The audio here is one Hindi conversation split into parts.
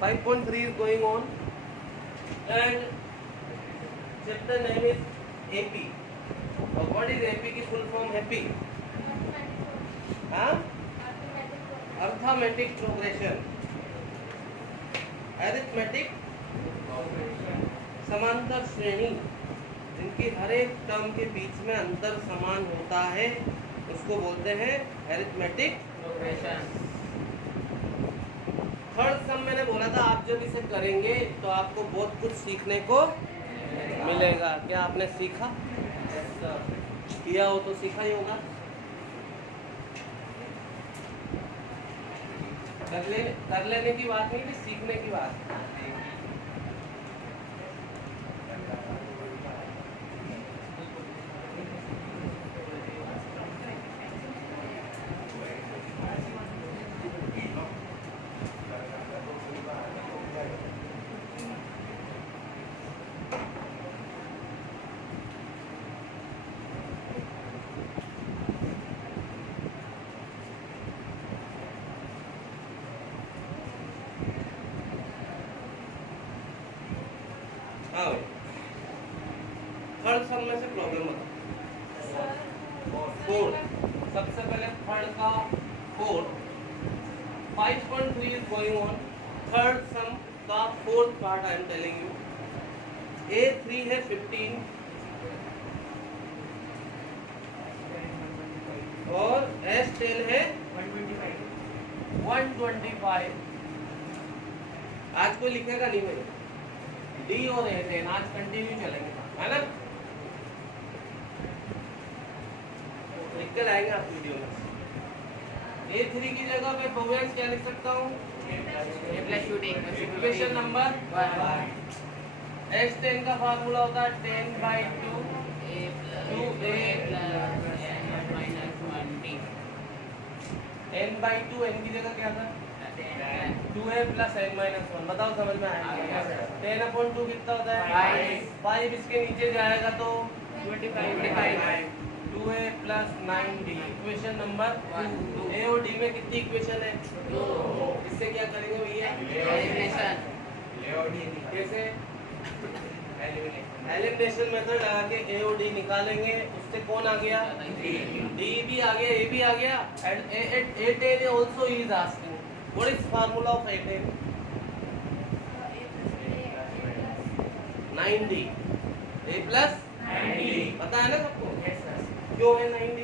5.3 is going on and chapter name is AP. और what is AP की full form? happy हाँ अर्थमेटिक प्रोग्रेशन, अरिथमेटिक समांतर श्रेणी जिनकी हर एक टर्म के बीच में अंतर समान होता है उसको बोलते हैं अरिथमेटिक प्रोग्रेशन। थर्ड सम मैंने बोला था आप जब इसे करेंगे तो आपको बहुत कुछ सीखने को मिलेगा। क्या आपने सीखा? किया हो तो सीखा ही होगा। कर लेने की बात नहीं, सीखने की बात। थर्ड सम में से प्रॉब्लम होता है फोर्थ। सबसे पहले थर्ड का fourth 5.3 is going on. Third sum का fourth part I am telling you. A3 है 15 और S10 है 125। आज कोई लिखेगा नहीं भाई, D और A10 आज कंटिन्यू चलेंगे, है ना? लिख कर आएंगे आप वीडियो में। A3 की जगह पे कोवेरिएंस क्या लिख सकता हूँ? Equation number 1। S10 का फार्मूला होता है 10/2 2A n/2। n की जगह क्या था? 2A + n-1। बताओ समझ में आएगा? 10/2 कितना होता है? 5 इसके नीचे जाएगा तो 25। 2A + 9D equation number 2। A और D में कितनी इक्वेशन है? 2। इससे क्या करेंगे भैया? एलिमिनेशन। कैसे? एलिमिनेशन मेथड लगा के A और D निकालेंगे। उससे कौन आ गया? D भी आ गया, A भी आ गया। And A10 also is asking what is formula of A10? 9D। A + 9D पता है ना सबको? क्यों है 9D?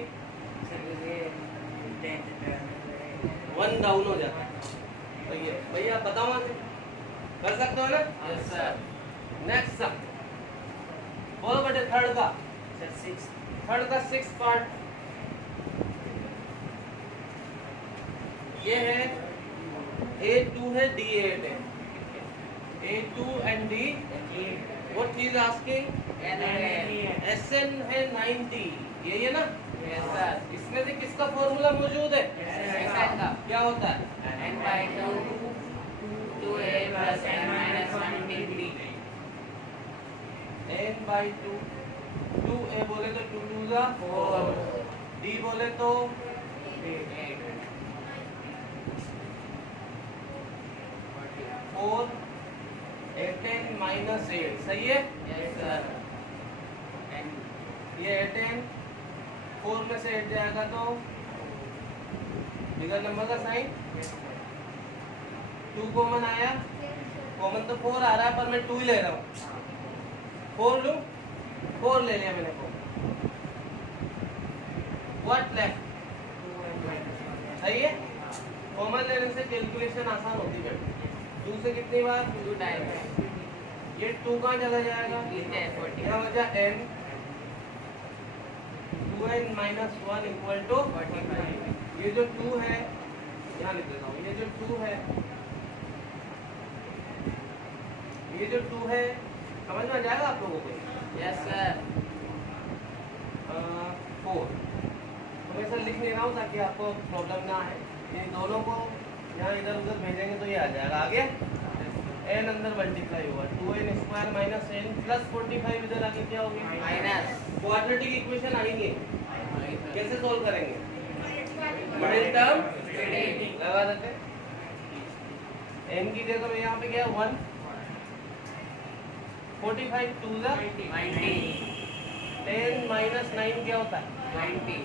1 डाउन हो जाता है। भैया बताओ वहां से कर सकते हो ना? Yes sir. नेक्स्ट सम बोलो बेटे। थर्ड का 6 पार्ट ये है। A2 है D8 है। A2 and D what is asking? SN है 90। यही है ना? Yes sir. इसमें से किसका फॉर्मूला मौजूद है? SN का। क्या होता है? n/2 2A + n-1 n/2 2A बोले तो 2 2 जा 4, D बोले तो 8 4 18 - 8 सही है? Yes sir. ये 18 4 में से 8 जाएगा तो बिगर नंबर का साइन 2 कॉमन आया। कॉमन तो 4 आ रहा है पर मैं 2 ही ले रहा हूँ। 4 लूं? 4 ले लिया मैंने। What left? सही है। कॉमन लेने से कैलकुलेशन आसान होती है। 2 से कितनी बार? 2 टाइम। ये 2 कहाँ चला जाएगा? यहाँ बचा n। 2n - 1 = 45। ये जो 2 है यहाँ लिख देता हूँ। ये जो 2 है समझ में आ जाएगा आप लोगों को? Yes sir. 4 तो मैं सर लिख ले रहा हूँ ताकि आपको प्रॉब्लम ना आए। ये दोनों को यहाँ इधर उधर भेजेंगे तो ये आ जाएगा। आगे n अंदर मल्टीप्लाई होगा। 2n² - n + 45 इधर आगे क्या होगी? माइनस। क्वाड्रेटिक इक्वेशन आएंगे। कैसे सोल्व करेंगे? मिडिल टर्म लगा देते। n की जगह में यहाँ पे क्या है 1, 45 2 जा 90, 10 माइनस 9 क्या होता है 90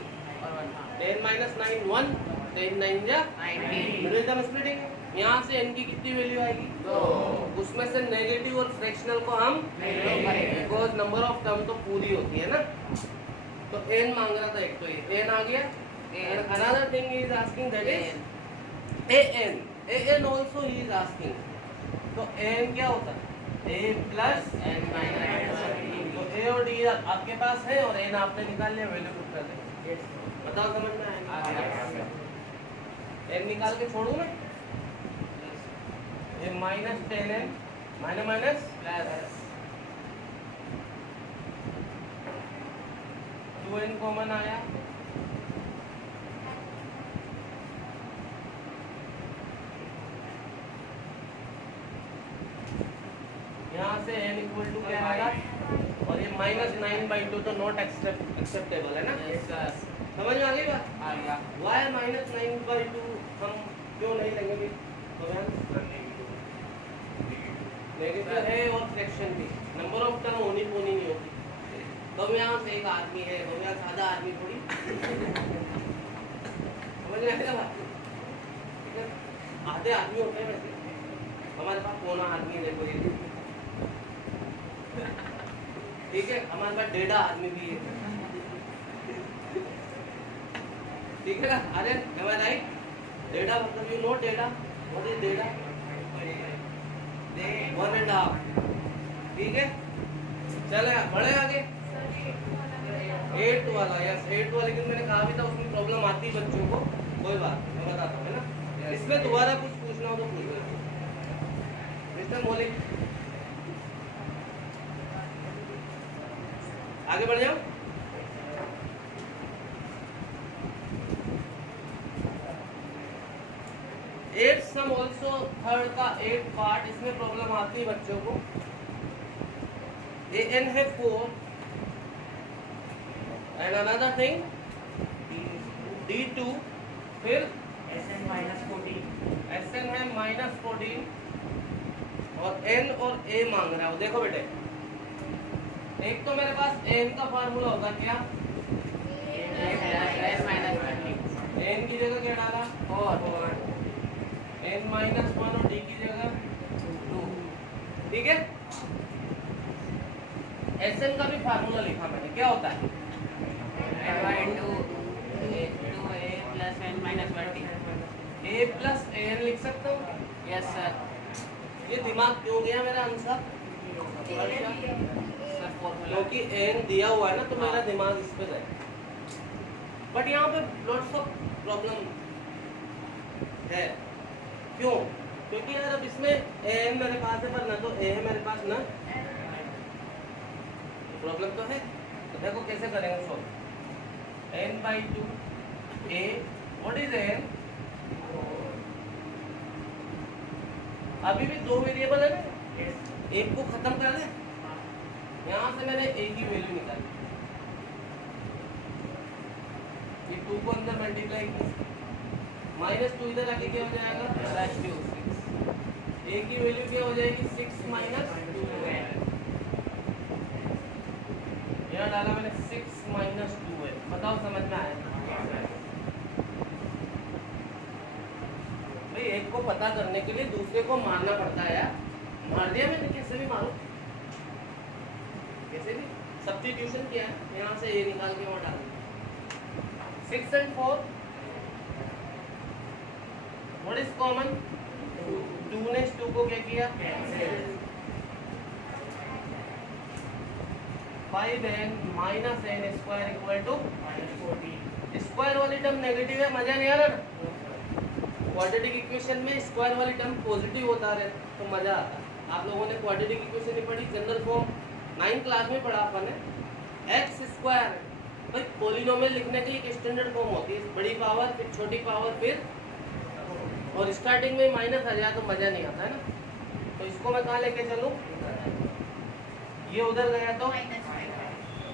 और 1 10 माइनस 9 1, 10 9 जा 90, मिडिल टर्म स्प्लिटिंग। यहाँ से n की कितनी वैल्यू आएगी 2, उसमें से नेगेटिव और फ्रैक्शनल को हम बिकॉज नंबर ऑफ टर्म तो पूरी होती है ना, तो n मांग रहा था एक, तो ये n आ गया। And another thing he is asking that is an also he is asking, तो n क्या होता है a प्लस n minus 1, तो a और d आपके पास है और n आपने निकाल लिया, वैल्यू पुट कर देंगे। बताओ समझ में आएगा? n निकाल के छोड़ू मैं, ये minus 10n minus minus plus 2n common आया, यहाँ से n इक्वल टू क्या आएगा, और ये माइनस 9/2 तो नॉट एक्सेप्टेबल है ना, समझ में आ गई बात? आ गया। वाई माइनस 9/2 हम क्यों नहीं लेंगे? नेगेटिव है और फ्रैक्शन भी, नंबर ऑफ टर्म होनी पोनी नहीं होती। तो यहाँ से एक आदमी है, तो यहाँ सादा आदमी थोड़ी समझ में आएगा बात? ठीक है, आधे आदमी होते हैं वैसे, हमारे पास पौना आदमी है, देखो ये ठीक है, हमारे पास 1.5 आदमी भी है, ठीक है ना? अरे am I right? 1.5 मतलब you know 1.5, what is 1.5? 1.5, ठीक है। चले बढ़े आगे, 8 वाला, यस 8 वाला, लेकिन मैंने कहा भी था उसमें प्रॉब्लम आती है बच्चों को, कोई बात नहीं, मैं बताता हूँ, है ना? इसमें दोबारा कुछ पूछना हो तो पूछ लो। मिस्टर मौलिक आगे बढ़ जाओ। एट सम ऑल्सो थर्ड का 8 पार्ट, इसमें प्रॉब्लम आती है बच्चों को। an है 4 एंड अनदर थिंग d2, फिर SN minus 14, SN है -14 और n और a मांग रहा है। देखो बेटे, एक तो मेरे पास n का फार्मूला होगा क्या, n minus 20, n की जगह क्या डाला 4, n माइनस 1 और d की जगह 2, ठीक है। SN का भी फार्मूला लिखा मैंने, क्या होता है n by 2a plus n minus 20, a plus an लिख सकता हूँ। yes sir, ये दिमाग क्यों गया मेरा आंसर, sir formula, क्योंकि n दिया हुआ है ना, तो मेरा दिमाग इस पे गया। बट यहाँ पे लॉट्स ऑफ प्रॉब्लम है, क्यों? क्योंकि यार अब इसमें n मेरे पास है पर ना तो a है मेरे पास ना, प्रॉब्लम तो है। तो देखो कैसे करेंगे solve, n/2 a, what is n? अभी भी 2 वेरिएबल है ना, एक को खत्म कर दे, यहाँ से मैंने a की वैल्यू निकाली, ये 2 को अंदर मल्टीप्लाई की, -2 इधर आके क्या हो जाएगा +2, a की वैल्यू क्या हो जाएगी 6 माइनस 2 है, यहाँ डाला मैंने 6 माइनस 2 है। बताओ समझ में आया? भाई एक को पता करने के लिए दूसरे को मारना पड़ता है यार, मार दिया मैंने, कैसे भी मारो, कैसे भी सब्स्टिट्यूशन किया है, यहाँ से a निकाल के वहाँ डाल दिया। 6 and 4 व्हाट इज कॉमन, 2 ने 2 को क्या किया, 5n minus n square equal to, square वाली टर्म नेगेटिव है, मजा नहीं आ रहा ना? क्वाड्रेटिक इक्वेशन में स्क्वायर वाली टर्म पॉजिटिव होता रहे तो मजा आता। आप लोगों ने क्वाड्रेटिक इक्वेशन नहीं पढ़ी, जनरल फॉर्म 9th क्लास में पढ़ा अपन ने, x स्क्वायर भाई पॉलिनोमियल लिखने के लिए एक स्टैंडर्ड फॉर्म होती है, बड़ी पावर फिर छोटी पावर फिर, और स्टार्टिंग में माइनस आ जाए तो मजा नहीं आता है ना। तो इसको मैं कहाँ लेके चलूँ, ये उधर गया तो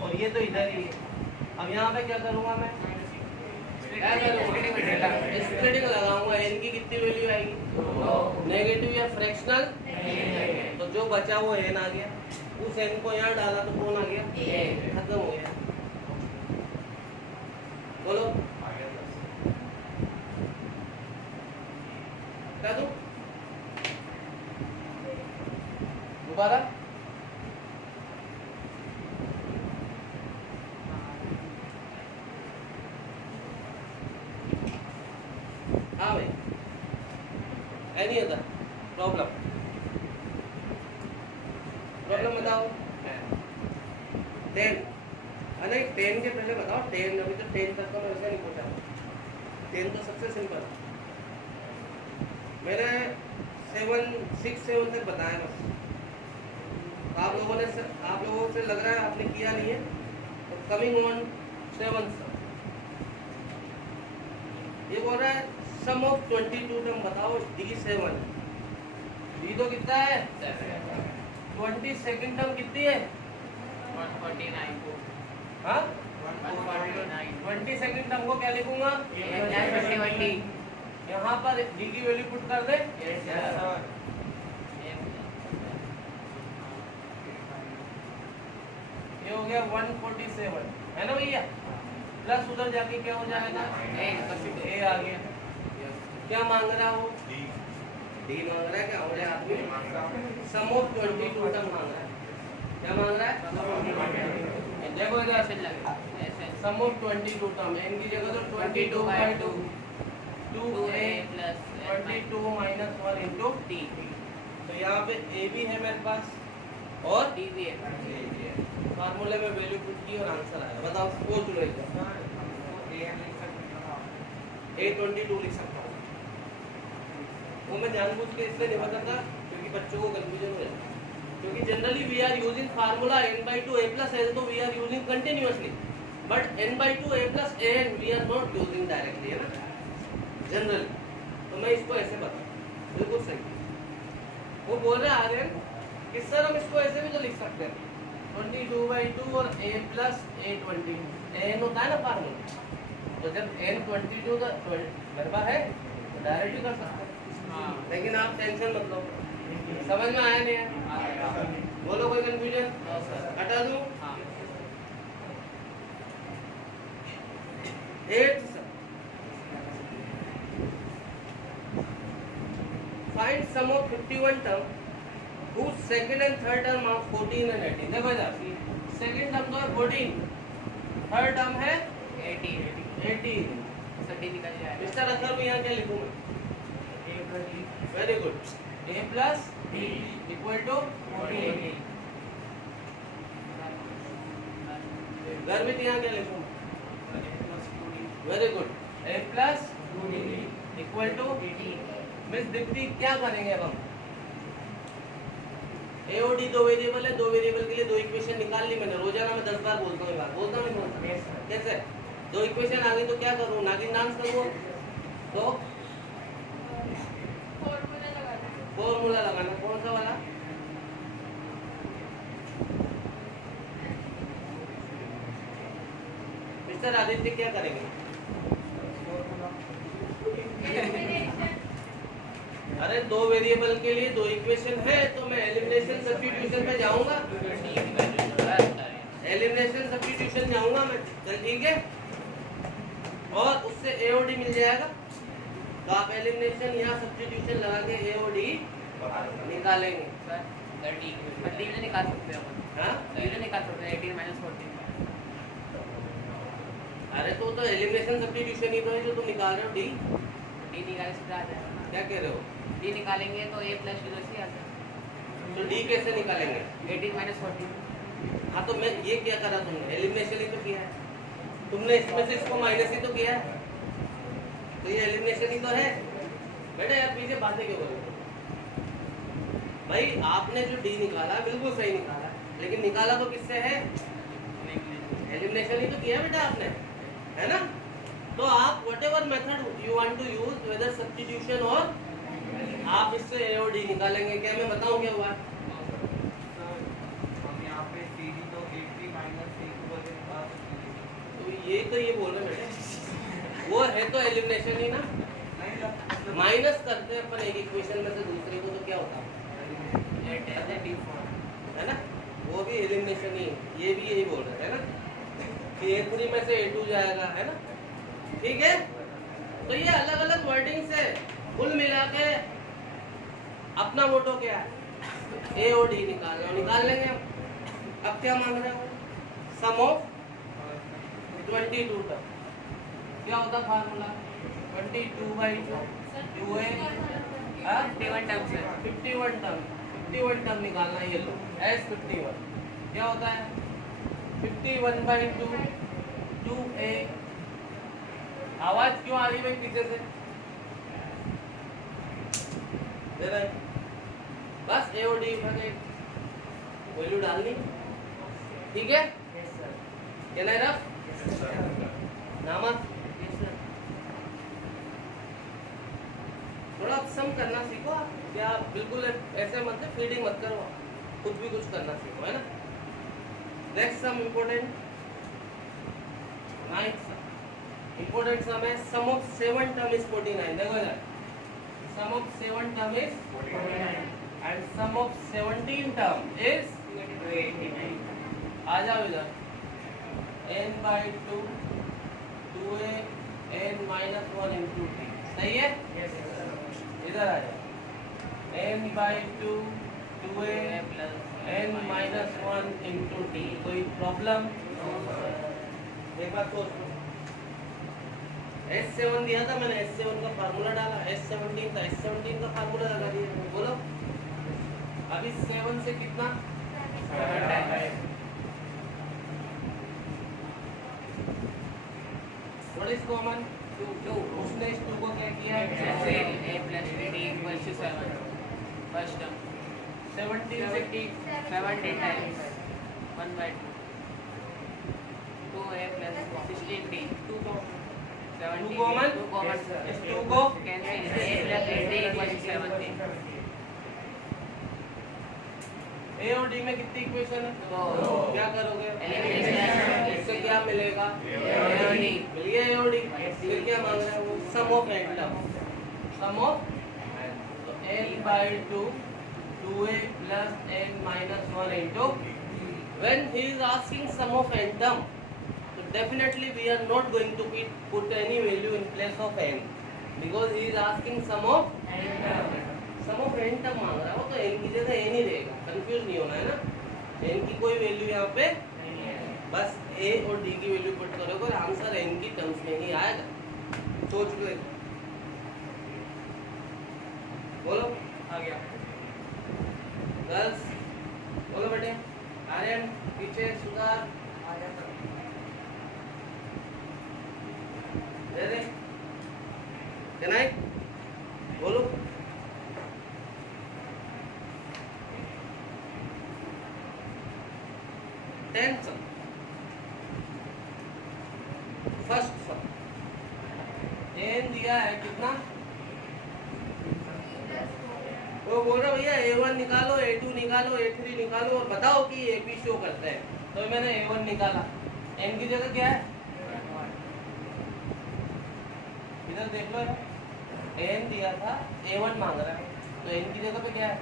और ये तो इधर ही है। अब यहाँ पे क्या करूँगा मैं, स्प्लिटिंग लगाऊंगा, n की कितनी वैल्यू आएगी? नेगेटिव या फ्रैक्शनल? तो जो बचा वो n आ गया, उस n को यहाँ डाला तो कौन आ गया? खत्म हो गया। बोलो क्या दूं? दोबारा हाँ भाई, एनी अदर प्रॉब्लम बताओ। 10 अरे 10 के पहले बताओ 10, अभी तो 10 तक का मैं वैसे नहीं पूछा। 10 तो सबसे सिंपल, मैंने 6 7 तक बताया बस। आप लोगों से लग रहा है आपने किया नहीं है, तो कमिंग ऑन 7 ये बोल रहा है सम ऑफ 22 टर्म बताओ D7। D तो कितना है? 22nd टर्म कितनी है? 149 हाँ 149 22nd टर्म को क्या लिखूंगा? यहाँ पर D की वैल्यू पुट कर दे। ये हो गया 147 है ना भैया, प्लस उधर जाके क्या हो जाएगा? A आ गया। क्या मांग रहा है वो? D मांग रहा है। क्या हो रहा है आदमी? सम ऑफ 22 टर्म मांग रहा है। क्या मांग रहा है? देखो इधर सम ऑफ 22 टर्म, n की जगह तो 22/2 2a plus 22 minus 1 into t। तो यहाँ पे a भी है मेरे पास और d भी है। फार्मूले में वैल्यू पुट की और आंसर आया। बताओ वो चुनेगा। A22 लिख सकता हूँ, वो मैं जानबूझ के इसलिए नहीं बताता क्योंकि बच्चों को कंफ्यूजन हो जाता है। क्योंकि generally we are using formula n/2 a plus l, तो we are using continuously, but n/2 a plus an we are not using directly, है ना जनरली। तो मैं इसको ऐसे बता, बिल्कुल सही। वो बोल रहे आर्यन कि सर हम इसको ऐसे भी तो लिख सकते हैं 22/2 और a plus a20 n होता है ना फार्मूला, तो जब n22 का मेरे पास है तो डायरेक्ट ही कर सकते हैं। लेकिन आप टेंशन मत लो, समझ में आया नहीं है? बोलो कोई कंफ्यूजन? हटा दूं? 8 find sum of 51 term whose second and third term are 14 and 18। देखो इधर सेकंड टर्म तो है 14, थर्ड टर्म है 18। सटी निकल जाएगा। मिस्टर अथर्व यहाँ क्या लिखूं मैं? Very good, a plus b equal to 14। गर्मित यहाँ क्या लिखूं? Very good, a plus equal to miss Deepti क्या करेंगे अब हम? ए और डी दो वेरिएबल है, दो वेरिएबल के लिए दो इक्वेशन निकाल ली मैंने। रोजाना मैं 10 बार बोलता हूँ, बोलता नहीं बोलता? कैसे? दो इक्वेशन आ गई तो क्या करूँ? नागिन डांस करूँ? तो फॉर्मूला लगाना। कौन सा वाला? मिस्टर आदित्य क्या करेंगे? अरे दो वेरिएबल के लिए दो इक्वेशन है तो मैं एलिमिनेशन सब्स्टिट्यूशन पे जाऊंगा। एलिमिनेशन सब्स्टिट्यूशन जाऊंगा मैं, चल ठीक है। और उससे ए और डी मिल जाएगा, तो आप एलिमिनेशन यहाँ सब्स्टिट्यूशन लगा के ए और डी निकालेंगे। डी में निकाल सकते हैं अपन। हाँ डी में निकाल सकते हैं 18 - 14। अरे तो एलिमिनेशन सब्स्टिट्यूशन ही तो है जो तुम निकाल रहे हो। डी निकाले सीधा आ जाएगा। क्या कह रहे हो? डी निकालेंगे तो a प्लस b से आता है। तो डी कैसे निकालेंगे? 18 - 14। हाँ तो मैं ये क्या करा, तुमने एलिमिनेशन ही तो किया है, तुमने इसमें से इसको माइनस ही तो किया है, तो ये एलिमिनेशन ही तो है। बेटा यार पीछे बातें क्यों करो भाई? आपने जो डी निकाला बिल्कुल सही निकाला, लेकिन निकाला तो किससे है? एलिमिनेशन ही तो किया बेटा आपने, है ना? तो आप whatever method you want to use, whether substitution और आप इससे ए और डी निकालेंगे। क्या मैं बताऊं क्या हुआ? तो ये बोल रहे बेटे वो है तो एलिमिनेशन ही ना, माइनस करते हैं अपन एक इक्वेशन में से दूसरे को तो क्या होता है ना, वो भी एलिमिनेशन ही है। ये भी यही बोल रहे हैं ना कि A3 में से A2 जाएगा, है ना। ठीक है, तो ये अलग अलग वर्डिंग्स है, कुल मिला के अपना मोटो क्या है, A और D निकालना, निकाल लेंगे हम। अब क्या मांग रहे हो, सम ऑफ 22 टर्म, क्या होता फार्मूला 22/2 2a 51 टर्म्स है। 51 टर्म निकालना, ये लो S51 क्या होता है 51/2 2a। आवाज क्यों आ रही भाई पीछे से, दे रहे बस A और D में वैल्यू डालनी, ठीक है। कैन आई रफ नामक थोड़ा सम करना सीखो आप, क्या बिल्कुल ऐसे मत फीडिंग मत करो, खुद भी कुछ करना सीखो, है ना। Next sum important, ninth important sum है, सम ऑफ 7 टर्म इज 49। देखो इधर, sum of 7 term is 49 and sum of 17 term is 89। आ जाओ इधर, n/2 2a n-1 into t, सही है। इधर आ जाओ, n/2 2a n-1 into t, कोई प्रॉब्लम? एक बार सोच, S7 दिया था मैंने, S7 का फार्मूला डाला, S17 था, S17 का फार्मूला लगा दिया, बोलो अभी 7 से कितना, 7 What is common? 2। उसने इस 2 को क्या किया है, a plus b equals to 7 first term, 17 से t 17 times 1/2 2a plus 16t 2 को 17 2 common, इस 2 को cancel, a plus b equals to 17। A और D में कितनी इक्वेशन है, दो। क्या करोगे, Elimination। इससे क्या मिलेगा, A और D। मिल गया A और D। फिर क्या मांग रहा है वो, sum of n term, sum of n/2 2a plus n-1 into, when he is asking sum of n term, so definitely we are not going to put any value in place of n, because he is asking sum of n term मांग रहा है वो, तो n की जगह n ही रहेगा, कंफ्यूज नहीं होना है ना। n की कोई वैल्यू यहाँ पे बस a और d की वैल्यू पुट करोगे और आंसर n की टर्म्स में ही आएगा। सोच लो, बोलो आ गया। गर्ल्स बोलो बेटे, आर्यन पीछे, सुधार दे दे, कैन बोलो। टेंथ फर्स्ट सम, n दिया है कितना, वो बोल रहा भैया A1 निकालो, A2 निकालो, A3 निकालो और बताओ कि AP शो करता है, तो मैंने A1 निकाला, n की जगह क्या है, इधर देख लो, n दिया था, A1 मांग रहा है, तो n की जगह पे क्या है,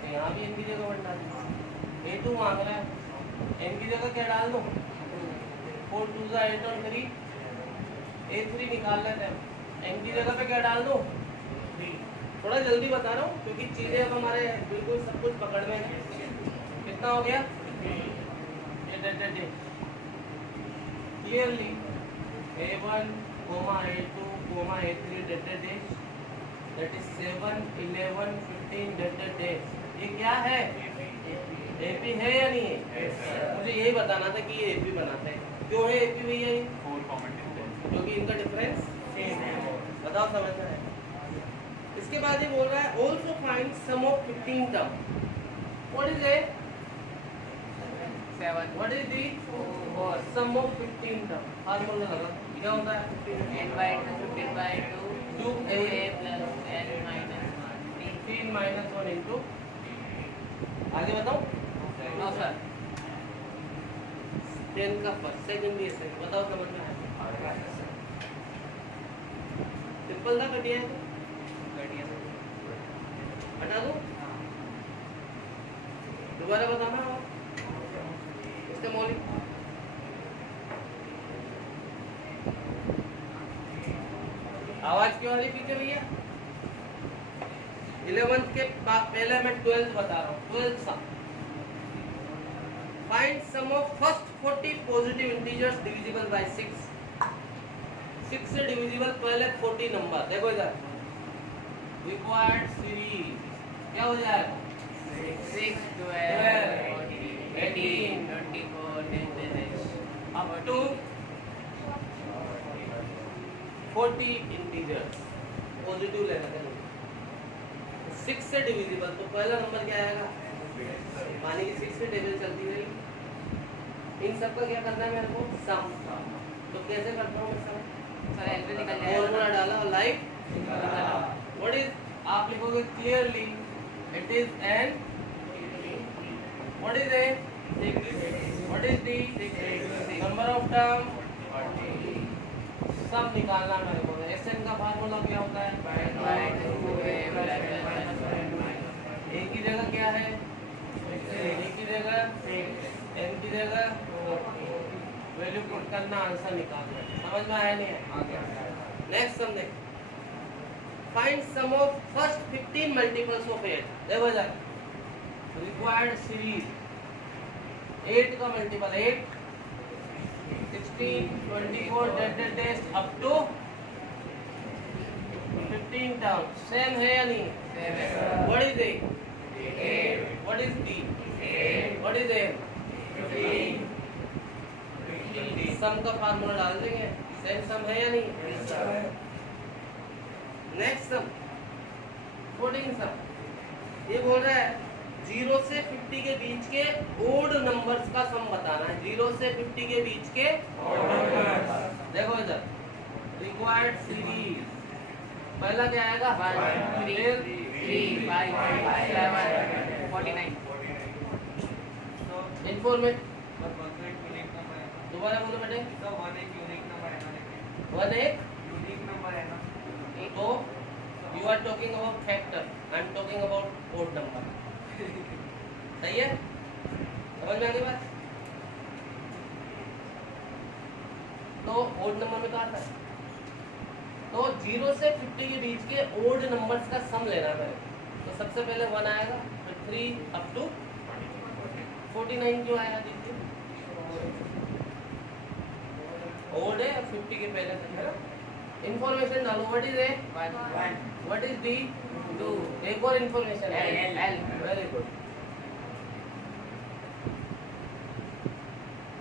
तो यहाँ भी n की जगह 1 डाल, A2 मांग रहा है, n की जगह क्या डाल दो, 4 2 8 और 3, A3 निकाल लेते हैं, n की जगह पे क्या डाल दो, थोड़ा जल्दी बता रहा हूँ क्योंकि चीजें अब हमारे बिल्कुल सब कुछ पकड़ में है। कितना हो गया, clearly A1, A2, A3 that is 7 11 15 ये क्या है, AP है या नहीं है, मुझे यही बताना था कि ये AP बनाते हैं, क्यों है AP भैया ये, क्योंकि इनका डिफरेंस बताओ, समझ में है। इसके बाद ये बोल रहा है also find sum of 15 term, what is it, 7 what is the sum of 15 term, formula लगा, क्या होता है, n/2 15/2 2a 2a plus n-1 15 - 1 into, आगे बताओ, नो सर 10 का फर्स्ट सेकंड ये बताओ, समझ में आया, सिंपल था, घटिया है हटा दो, दोबारा बताना और इसके मौलिक आवाज क्यों आ रही पीछे भैया? 11th के पहले मैं 12th बता रहा हूँ। 12th sum, find sum of first 40 positive integers divisible by 6। 6 से डिविजिबल पहले 40 नंबर देखो इधर, रिक्वायर्ड सीरीज क्या हो जाएगा? 6, 12, 18, 24, up to 40 इंटीजर्स पॉजिटिव लेना है। 6 से डिविजिबल तो पहला नंबर क्या आएगा? मानी कि 6 की टेबल चलती रही, इन सब का क्या करना है मेरे को? सम। तो कैसे करता हूँ मैं सम? सर एल पे निकल जाएगा, फॉर्मूला डाला और लाइक व्हाट इज, आप लिखोगे clearly it is an, what is a, what is the number of term, सब निकालना मेरे को। एसएन का फार्मूला क्या होता है? एक की जगह क्या है? एक की जगह एन की जगह वैल्यू पुट करना, आंसर निकालना। समझ में आया नहीं है? नेक्स्ट सम देख, find sum of first 15 multiples of 8। देखो जरा, रिक्वायर्ड सीरीज 8 का multiple 8, 16, 24 test up to 15 terms. Same है या नहीं? What is a, what is d, what is a, sum का फार्मूला डाल देंगे। सेम सम है या नहीं? नेक्स्ट सम 14 सम, ये बोल रहा है 0 से 50 के बीच के ओड नंबर्स का सम बताना है। 0 से 50 के बीच के ओड नंबर्स। देखो इधर, रिक्वायर्ड सीरीज पहला क्या आएगा? 3, 5, 7, 49। इन्फॉर्मेट दोबारा बोलो बेटे। 1 एक तो you are talking about factor, I am talking about odd number. सही है? समझ में आ गई बात? तो ओड नंबर में कहा था, तो 0 से 50 के बीच के ओड नंबर्स का सम लेना है। तो सबसे पहले 1 आएगा, फिर 3 अप टू 49 क्यों आया? देखिए ओड है 50 के पहले तक है ना। इंफॉर्मेशन डालो, what is A, 1, what is D, 2, एक और इंफॉर्मेशन है, L, वेरी गुड।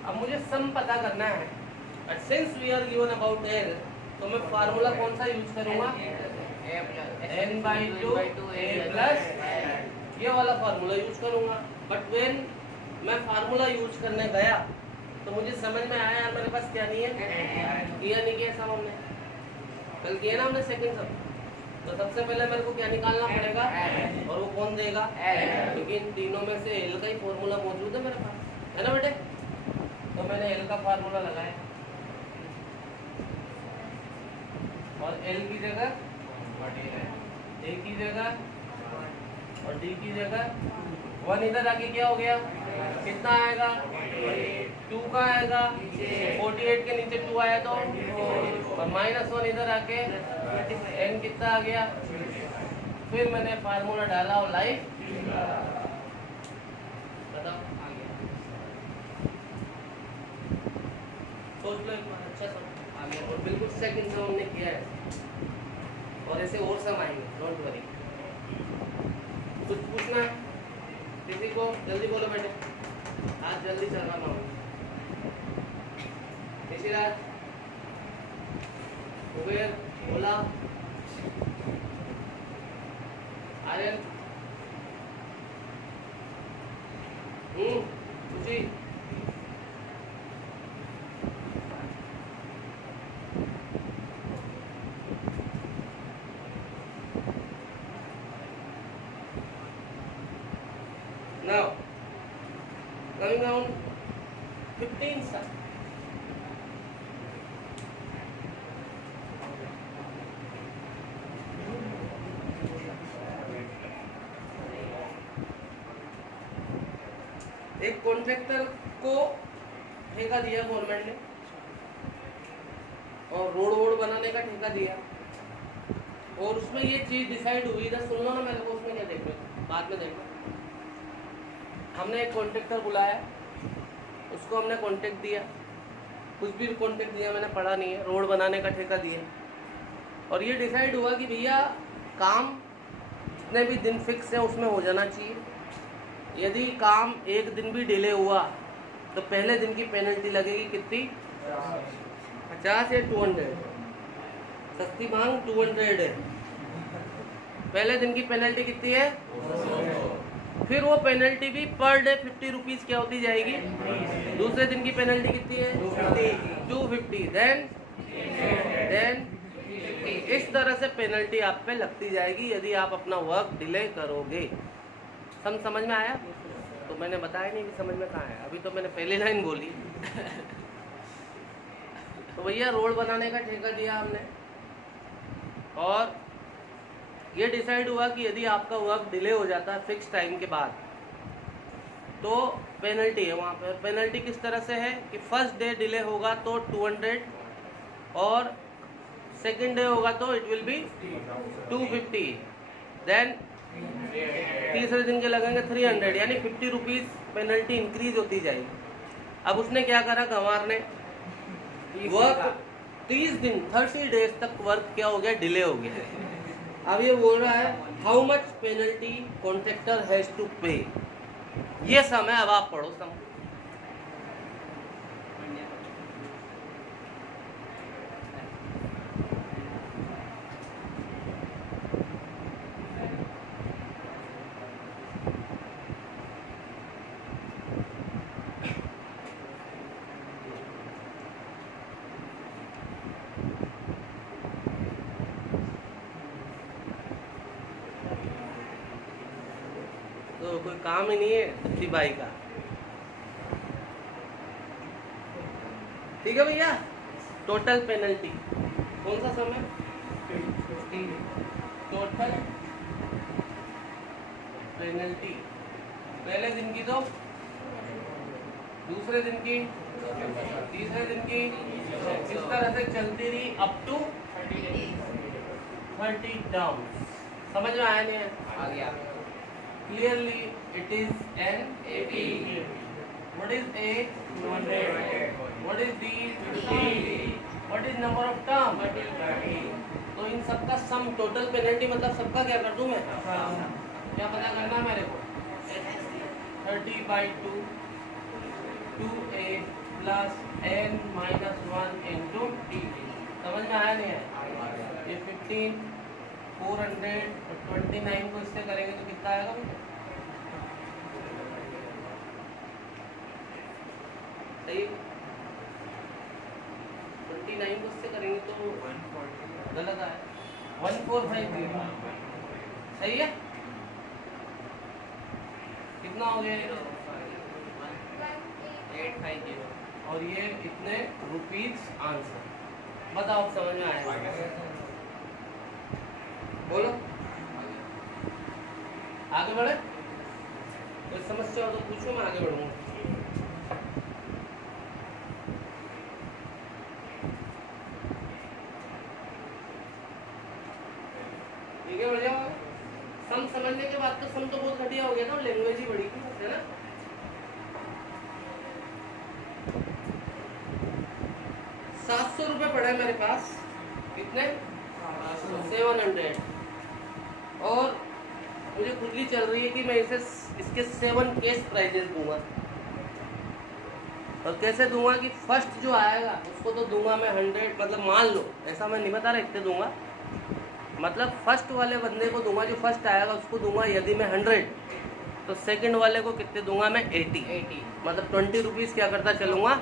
अब मुझे सम पता करना है, but since we are given about L, तो मैं फार्मूला कौन सा यूज करूंगा? n/2 a प्लस ये वाला फार्मूला यूज करूंगा। बट व्हेन मैं फार्मूला यूज करने गया तो मुझे समझ में आया यार मेरे पास क्या नहीं है, किया नहीं किया सम हमने कल किया ना हमने सेकंड सम। तो सबसे पहले मेरे को क्या निकालना पड़ेगा, और वो कौन देगा? क्योंकि इन तीनों में से एल का ही फार्मूला मौजूद है मेरे पास, है ना बेटे? तो मैंने एल का फार्मूला लगाया और एल की जगह ए की जगह और डी की जगह 1 इधर आके क्या हो गया? कितना आएगा? 2 का आएगा। 48 के नीचे 2 आया तो, और -1 इधर आके n कितना आ गया? फिर मैंने फार्मूला डाला और लाइफ बताओ आ गया। सोच लो एक बार, अच्छा सब आ गया। और बिल्कुल सेकंड सम हमने किया है, और ऐसे और सम आएंगे, डोंट वरी। कुछ पूछना है किसी को? जल्दी बोलो बेटे, आज जल्दी चल रहा हूँ। ऋषिराज, कुबेर, बोला, आर्यन, खुशी, now coming down 15 sum. एक कॉन्ट्रैक्टर को ठेका दिया गवर्नमेंट ने और रोड वोड बनाने का ठेका दिया, और उसमें ये चीज़ डिसाइड हुई, इधर सुन लो ना मेरे को, उसमें क्या देख रहे हो बाद में देखो। हमने एक कॉन्ट्रैक्टर बुलाया, उसको हमने कॉन्ट्रैक्ट दिया, कुछ भी कॉन्ट्रैक्ट दिया, मैंने पढ़ा नहीं है, रोड बनाने का ठेका दिया, और ये डिसाइड हुआ कि भैया काम जितने भी दिन फिक्स है उसमें हो जाना चाहिए। यदि काम एक दिन भी डिले हुआ तो पहले दिन की पेनल्टी लगेगी कितनी, 50 या 200, सस्ती मांग 200 है, पहले दिन की पेनल्टी कितनी है, फिर वो पेनल्टी भी पर डे 50 रुपीज़ क्या होती जाएगी, दूसरे दिन की पेनल्टी कितनी है 250, देन इस तरह से पेनल्टी आप पे लगती जाएगी यदि आप अपना वर्क डिले करोगे। समझ में आया? तो मैंने बताया नहीं कि समझ में कहाँ है, अभी तो मैंने पहली लाइन बोली। तो भैया रोड बनाने का ठेका दिया हमने, और ये डिसाइड हुआ कि यदि आपका वर्क डिले हो जाता है फिक्स टाइम के बाद तो पेनल्टी है। वहाँ पर पेनल्टी किस तरह से है कि फर्स्ट डे डिले होगा तो 200, और सेकेंड डे होगा तो इट विल बी 250, देन तीसरे दिन के लगेंगे 300, यानी 50 रुपीज़ पेनल्टी इंक्रीज होती जाएगी। अब उसने क्या करा, गंवार ने वर्क 30 दिन 30 डेज तक वर्क क्या हो गया, डिले हो गया। अब ये बोल रहा है how much penalty contractor has to pay, ये समय अब आप पढ़ो सम। तो कोई काम ही नहीं है अच्छी बाई का। ठीक है भैया, टोटल पेनल्टी कौन सा समय, टोटल पेनल्टी पहले दिन की तो, दूसरे दिन की, तीसरे दिन की, इस तरह से चलती रही अप टू 30 डाउन। समझ में आया नहीं है? आ गया। Clearly it is an 80. What is A? 200. What is B? 50. What is number of term? 30. तो इन सबका सम टोटल पेनल्टी मतलब सबका क्या कर दूं मैं, क्या पता करना है मेरे को, 30/2 2A plus n minus 1 into t। समझ में आया नहीं है? ये 15 400 और 29 को इससे करेंगे तो कितना आएगा भैया, सही 29 को इससे करेंगे तो गलत आया, 1450 सही है। कितना हो गया, 850, और ये कितने रुपीज आंसर, बताओ समझ में आया? बोलो, आगे बढ़े, कोई समस्या हो तो पूछो, मैं आगे बढ़ूंगा। ठीक है, बढ़ जाओ। सम समझने के बाद तो सम तो बहुत घटिया हो गया था, लैंग्वेज ही बड़ी थी, है ना। ₹700 पड़े मेरे पास, कितने, 700, और मुझे खुजली चल रही है कि मैं इसके 7 केस प्राइजेस दूंगा। और कैसे दूंगा कि फर्स्ट जो आएगा उसको तो दूंगा मैं 100, मतलब मान लो, ऐसा मैं नहीं बता रहा इतने दूंगा, मतलब फर्स्ट वाले बंदे को दूंगा, जो फर्स्ट आएगा उसको दूंगा यदि मैं 100, तो सेकंड वाले को कितने दूंगा मैं 80, मतलब 20 रुपीज़ क्या करता चलूँगा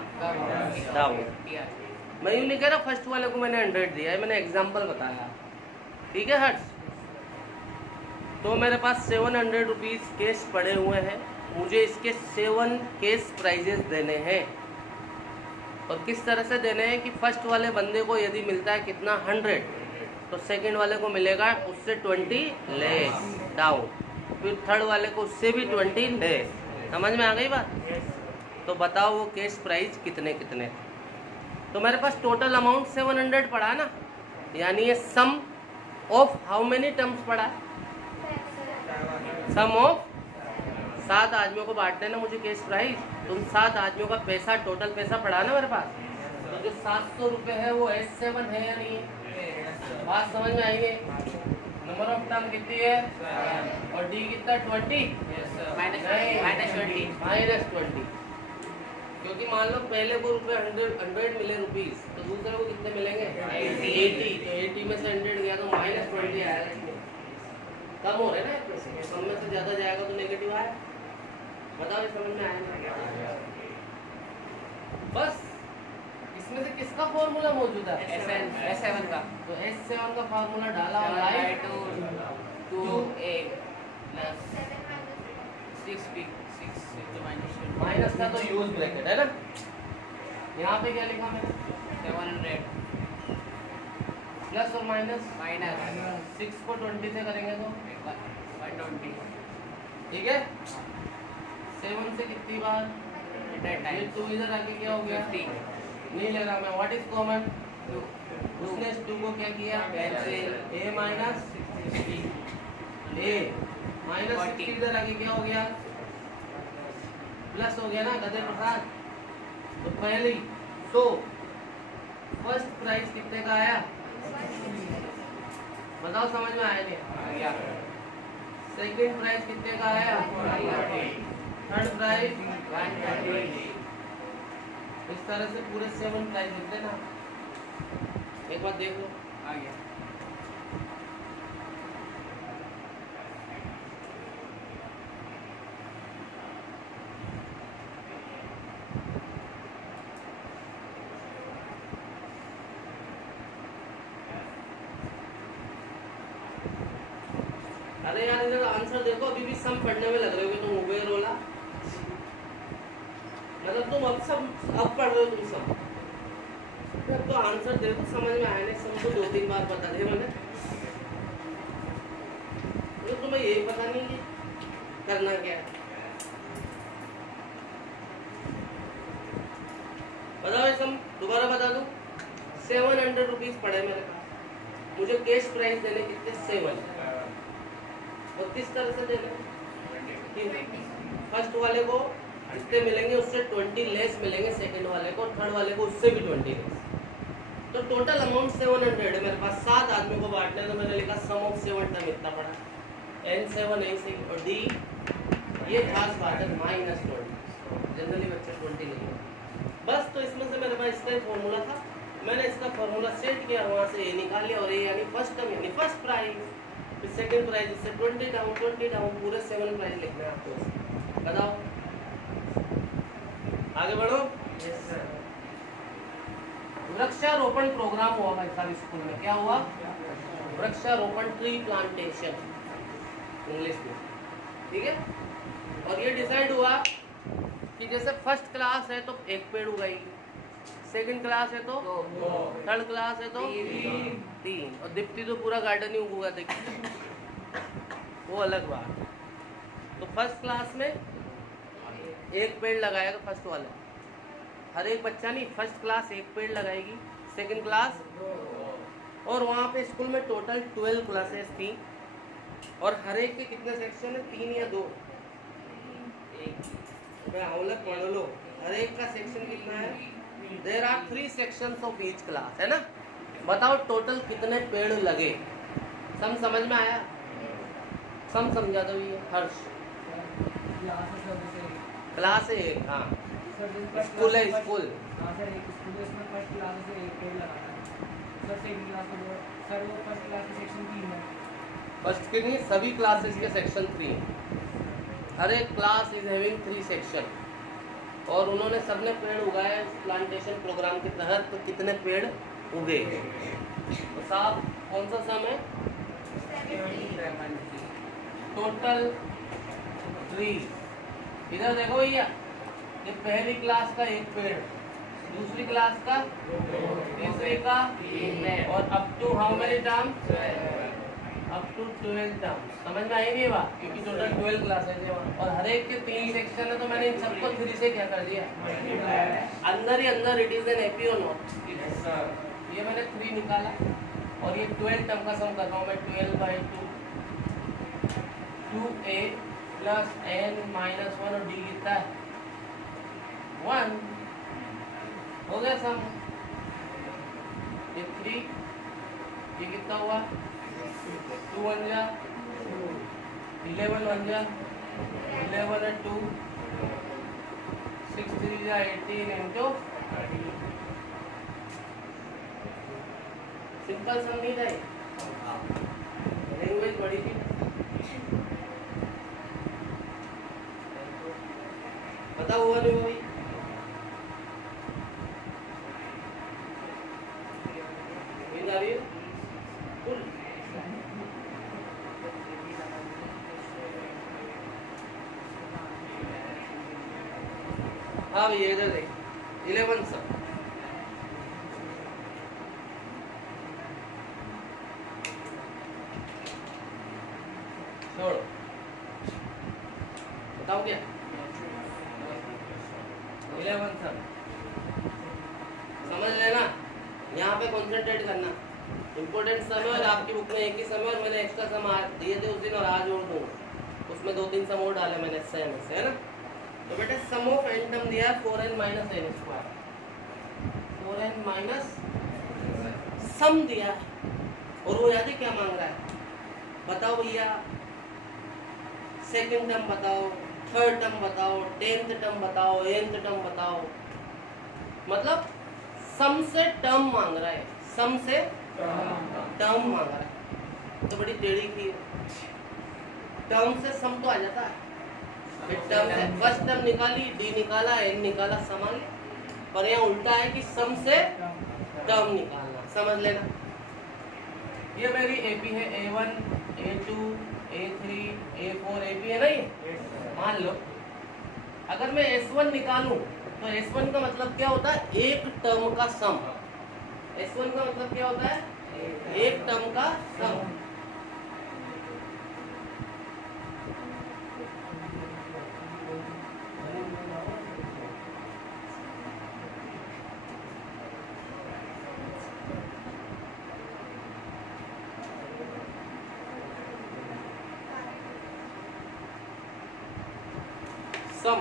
डाउन। मैं यूँ नहीं कह रहा फर्स्ट वाले को मैंने 100 दिया है, मैंने एग्जाम्पल बताया, ठीक है हर्ष। तो मेरे पास 700 रुपीज़ केस पड़े हुए हैं, मुझे इसके 7 केस प्राइजेस देने हैं। और किस तरह से देने हैं कि फर्स्ट वाले बंदे को यदि मिलता है कितना 100, तो सेकंड वाले को मिलेगा उससे 20 लेस डाउन, फिर थर्ड वाले को उससे भी 20 लेस, समझ में आ गई बात? तो बताओ वो कैश प्राइस कितने कितने? तो मेरे पास टोटल अमाउंट 700 पड़ा है ना, यानी ये सम ऑफ हाउ मेनी टर्म्स पड़ा है? सम ऑफ 7 आदमियों को बांटने ना मुझे कैश प्राइस, तुम 7 आदमियों का पैसा टोटल पैसा पड़ा ना मेरे पास, तो जो 700 रुपये है वो S7 है या नहीं है? बात समझ में आएंगे? नंबर ऑफ टर्म कितनी है और डी कितना 20 -20, क्योंकि मान लो पहले को रुपये 100 मिले रुपीस, तो दूसरे को कितने मिलेंगे 80, तो 80 में से 100 गया तो -20 आएगा, कम हो रहे ना इसमें से, कम में से ज़्यादा जाएगा तो नेगेटिव आया। बताओ ये समझ में आया? बस इसमें से किसका फॉर्मूला मौजूद है? S7 का। तो S7 का फॉर्मूला डाला और right 2A plus 6B, 6 minus का तो यूज ब्रैकेट है ना, यहाँ पे क्या लिखा मैंने? 700 प्लस और माइनस, माइनस 6 को 20 से करेंगे तो 120, ठीक है। 7 से कितनी बार? ये 2 इधर आके क्या हो गया? 50, नहीं ले रहा मैं, व्हाट इज कॉमन? उसने 2 को क्या किया? Cancel, a minus 60, a minus 60 इधर आके क्या हो गया? प्लस हो गया ना गधे प्रसाद। तो पहली तो फर्स्ट प्राइस कितने का आया? बताओ समझ में आया नहीं? सेकंड प्राइस कितने का आया? Third price 120। इस तरह से पूरे 7 प्राइस लिख देना। एक बार देख लो, आ गया। अरे यार इधर आंसर देखो, अभी भी सम पढ़ने में लग रहे हो तुम, उबेर वाला मतलब तुम अब पढ़ रहे हो तुम सब, तो आंसर देखो समझ में आया नहीं, सम तो 2-3 बार बता दिया मैंने, तो तुम्हें यही पता नहीं कि करना क्या है। बताओ ये सम दोबारा बता दूं, 700 रुपीज पड़े मेरे पास, मुझे कैश प्राइस देने कितने? 7। और किस तरह से देने? फर्स्ट वाले को जितने मिलेंगे उससे 20 लेस मिलेंगे, सेकंड वाले को, थर्ड वाले को उससे भी 20 लेस। तो टोटल अमाउंट 700 है मेरे पास, 7 आदमियों को बांटने, तो मैंने लिखा सम ऑफ 7 टर्म इतना पड़ा, N7 A6 और D, ये खास बात है -20, जनरली बच्चे 20 नहीं है बस। तो इसमें से मेरे पास इसका ही फॉर्मूला था, मैंने इसका फॉर्मूला सेट किया, वहाँ से A निकाल लिया, और A यानी फर्स्ट टर्म यानी फर्स्ट प्राइस, फिर सेकंड प्राइस, इससे 20 डाउन, पूरे 7 प्राइस लिखना है आपको। बताओ आगे बढ़ो। वृक्षारोपण प्रोग्राम हुआ भाई साहब स्कूल में, क्या हुआ? वृक्षारोपण, ट्री प्लांटेशन इंग्लिश में, ठीक है। और ये डिसाइड हुआ कि जैसे फर्स्ट क्लास है तो 1 पेड़ उगाएगी, सेकंड क्लास है तो 2, थर्ड क्लास है तो 3, और दीप्ति तो पूरा गार्डन ही उगूगा, देखिए वो अलग बात। तो फर्स्ट क्लास में 1 पेड़ लगाएगा फर्स्ट वाला, हर एक बच्चा नहीं, फर्स्ट क्लास 1 पेड़ लगाएगी, सेकंड क्लास, और वहाँ पे स्कूल में टोटल 12 क्लासेस थी, और हर एक के कितने सेक्शन है? 3 या 2? आवलक पढ़ लो, हर एक का सेक्शन कितना है? There are 3 sections of each class, है ना। बताओ टोटल कितने पेड़ लगे? सम समझ में आया? सम समझा दो ये हर्ष। क्लास है एक, हाँ स्कूल है, स्कूल फर्स्ट के नहीं, सभी क्लासेस के सेक्शन 3 हैं, हर एक क्लास इज हैविंग 3 सेक्शन, और उन्होंने सबने पेड़ उगाए इस प्लांटेशन प्रोग्राम के तहत। तो कितने पेड़ उगे? तो साहब कौन सा सम है? टोटल 3। इधर देखो भैया, ये पहली क्लास का 1 पेड़, दूसरी क्लास का, तीसरी का, और up to how many term? Up to 12 term. समझ में आई नहीं बात, क्योंकि टोटल 12 क्लासेज है वहाँ, और हर एक के 3 सेक्शन है, तो मैंने इन सबको 3 से क्या कर दिया, अंदर ही अंदर इट इज एन एपी और नॉट। ये मैंने 3 निकाला, और ये 12 टर्म का सम कर रहा हूँ मैं। 12/2 2a प्लस n माइनस 1 और d कितना है 1। हो गया सम। ये 3, ये कितना हुआ 2 1 जा 11 1 जा 11 है 2 6 3 जा 18 इंटू सिंपल सम नहीं था, लैंग्वेज बड़ी थी। पता हुआ नहीं हुई, नींद आ रही है फुल। हाँ भैया इधर देख 11 सब छोड़ो, बताओ क्या 11 सब समझ लेना, यहाँ पे कंसंट्रेट करना। इम्पोर्टेंट सम है और आपकी बुक में एक ही सम है, और मैंने एक्स्ट्रा सम दिए थे उस दिन और आज जोड़ दूंगा, उसमें 2-3 सम और डाले मैंने सेम से, है ना। तो बेटा सम ऑफ n टर्म दिया 4n minus n square, 4n minus sum दिया है, और वो याद है क्या मांग रहा है, बताओ भैया। सेकंड टर्म बताओ, थर्ड टर्म बताओ, 10th टर्म बताओ, 8th टर्म बताओ, मतलब सम से टर्म मांग रहा है, सम से टर्म मांग रहा है, तो बड़ी टेढ़ी की टर्म से सम तो आ जाता है। टर्म से फर्स्ट टर्म निकाली, डी निकाला, एन निकाला, सम आ गया। पर यहाँ उल्टा है कि सम से टर्म निकालना, समझ लेना। ये मेरी एपी है A1 A2 A3 A4 AP है ना ये। मान लो अगर मैं S1 निकालूं तो S1 का मतलब क्या होता है, एक टर्म का सम। S1 का मतलब क्या होता है, एक टर्म का सम। सम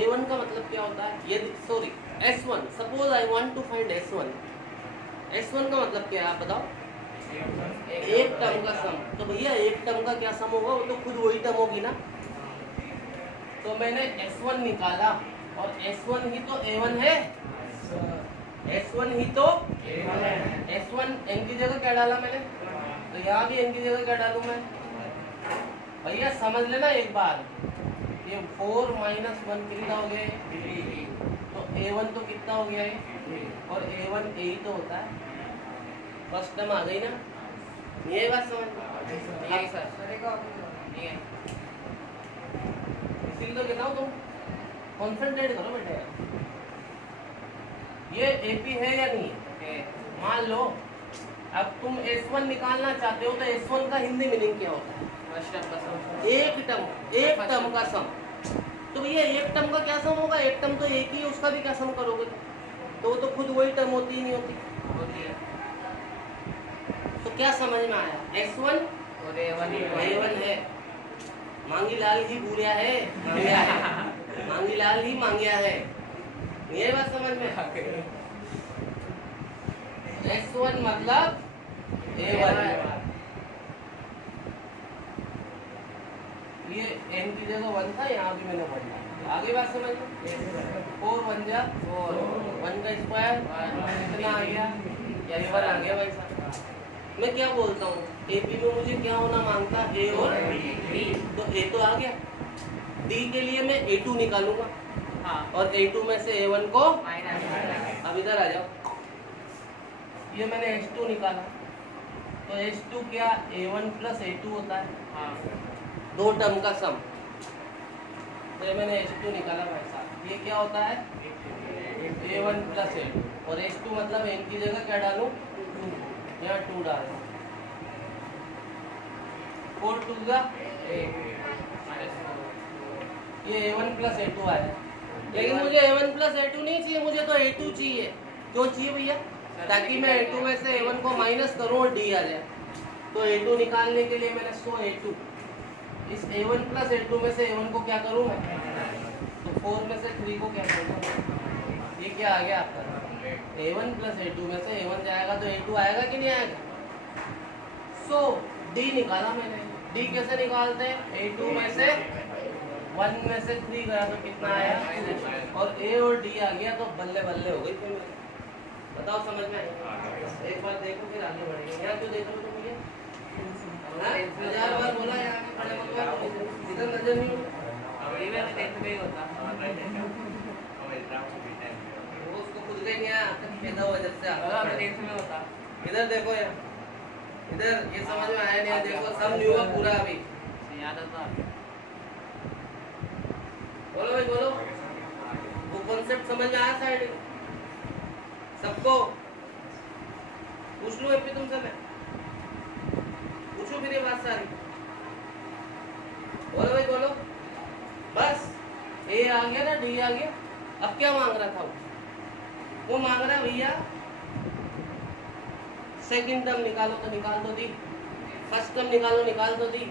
A1 का मतलब क्या होता है, यदि sorry S1, suppose I want to find S1 का मतलब क्या है आप बताओ, एक टर्म का सम। तो भैया एक टर्म का क्या सम होगा, वो तो खुद वही टर्म होगी ना। तो मैंने S1 निकाला, और S1 ही तो A1 है, S1 ही तो S1 n की जगह क्या डाला मैंने, तो यहाँ भी n की जगह क्या डालूं मैं भैया, समझ लेना एक बार। ये 4 माइनस 1 कितना हो गया है, तो A1 तो कितना हो गया है, और A1 A ही तो होता है। फर्स्ट टर्म आ गई ना, ये बात समझ इसीलिए तो कहता हूँ तुम कॉन्सेंट्रेट करो बेटे। ये एपी है या नहीं है, मान लो अब तुम S1 निकालना चाहते हो, तो S1 का हिंदी मीनिंग क्या होता है, एक टर्म का सम। तो भैया एक टर्म का क्या सम होगा, एक टर्म तो एक ही, उसका भी क्या सम करोगे, तो वो तो खुद वही टर्म होती ही नहीं होती। तो क्या समझ में आया, S1 और A1 है, मांगी लाल ही बुरिया है, मांगी लाल ही मांगिया है, ये बात समझ में। S1 मतलब A1, ये n की जगह 1 था, यहाँ भी मैंने 1 डाला, आगे बात समझ में। 4 1 जा 4, 1 का स्क्वायर कितना आ गया, A1 आ गया भाई साहब। मैं क्या बोलता हूँ, एपी में मुझे क्या होना मांगता, A और B, तो A तो आ गया, D के लिए मैं A2 निकालूंगा, और A2 में से A1 को अब इधर आ जाओ, ये मैंने S2 निकाला, तो S2 क्या A1 प्लस A2 होता है, दो टर्म का सम। तो ये मैंने H2 निकाला भाई साहब, ये क्या होता है A1 प्लस A2, और H2 मतलब n की जगह क्या डालूं, यहाँ 2 डाल दो, 4 2 का 8, ये A1 प्लस A2 आया। लेकिन मुझे A1 प्लस A2 नहीं चाहिए, मुझे तो A2 चाहिए। क्यों चाहिए भैया? ताकि मैं A2 में से A1 को माइनस करूँ और D आ जाए। तो A2 निकालने के लिए मैंने इसको A2, इस A1 प्लस A2 में से A1 को क्या करूँ मैं? तो 4 में से 3 को क्या करूँ? ये क्या आ गया आपका? A1 प्लस A2 में से A1 जाएगा तो A2 आएगा कि नहीं आएगा? सो D निकाला मैंने। D कैसे निकालते हैं? A2 में से 1 में से 3 गया तो कितना आया? और A और D आ गया तो बल्ले बल्ले हो गई फिर मेरी। बताओ समझ में आया? एक बार देखो फिर आगे बढ़ेंगे। यहाँ क्यों देख रहे हो तुम मुझे? हाँ? 1000 बार बोला यहाँ पे खड़े होकर, इधर नजर नहीं वो उसको खुद का ही नहीं आया, पैदा हुआ जब से आता। इधर देखो यार, इधर ये समझ में आया नहीं? देखो सब न्यू है पूरा अभी। बोलो भाई बोलो, वो कॉन्सेप्ट समझ में आया साइड सबको? पूछ लूं अभी तुमसे मैं? पूछूं फिर ये बात सारी? बोलो भाई बोलो। बस ए आ गया ना, डी आ गया। अब क्या मांग रहा था वो मांग रहा है भैया सेकंड टर्म निकालो, तो निकाल दो दी। फर्स्ट टर्म निकालो, निकाल दो दी।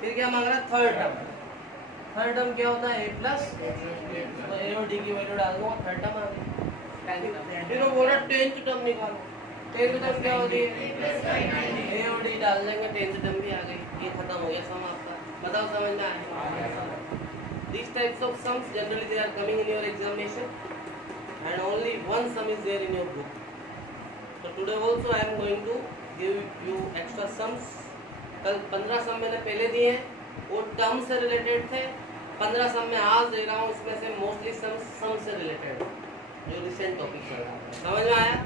फिर क्या मांग रहा है? Third term. थर्ड टर्म क्या होता है? A प्लस, तो A और D की वैल्यू डाल दूंगा, थर्ड टर्म आ गई। फिर वो बोल रहा 10th टर्म निकालो। 10th टर्म क्या होती है? A और D डाल देंगे, 10th टर्म भी आ गई। ये खत्म हो गया सम आपका। बताओ समझ में आया? These types of sums generally they are coming in your examination and only one sum is there in your book. So today also I am going to give you extra sums. कल 15 सम मैंने पहले दिए हैं, वो टर्म से रिलेटेड थे। 15 सम मैं आज दे रहा हूँ, उसमें से मोस्टली सम से रिलेटेड जो रिसेंट टॉपिक चल रहा है। समझ में आया?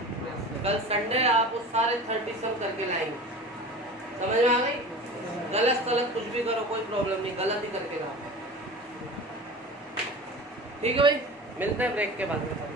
कल संडे आप वो सारे 30 सम करके लाएंगे। समझ में आ गई? गलत सलत कुछ भी करो कोई प्रॉब्लम नहीं, गलत ही करके लाओ। ठीक है भाई, मिलते हैं ब्रेक के बाद में।